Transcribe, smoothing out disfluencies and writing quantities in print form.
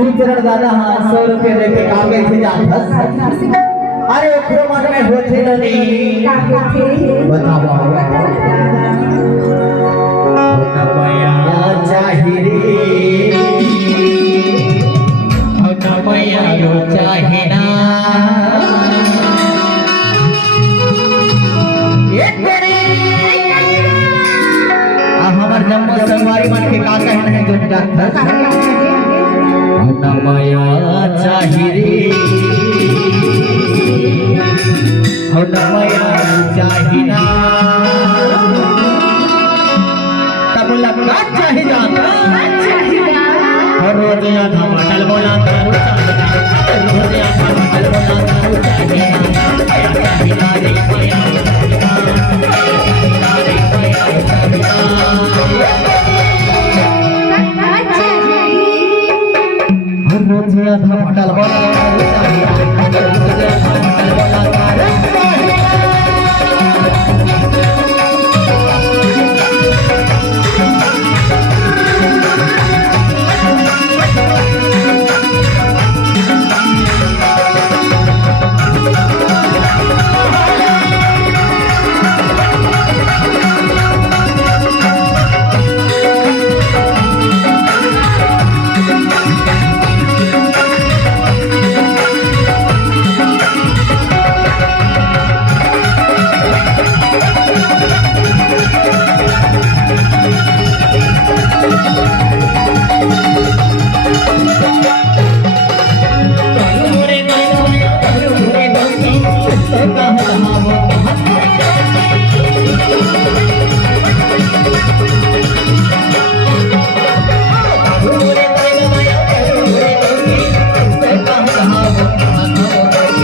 श्रीचरण दादा हाँ 100 रुपये लेके कागे थे जात अरे ओकरो मन में होथे नहीं बताओ नमया चाहिए नमया चाहिना हमार जम्मू संगवारी मन के का कहना है जो डॉक्टर नमया चाहिए हो नमया चाहिना तब लगना चाहिए जाता रोज आधा मटल बोला तारू रोज आधा मटल बोला तारू चाहिए रोज आधा मटल बोला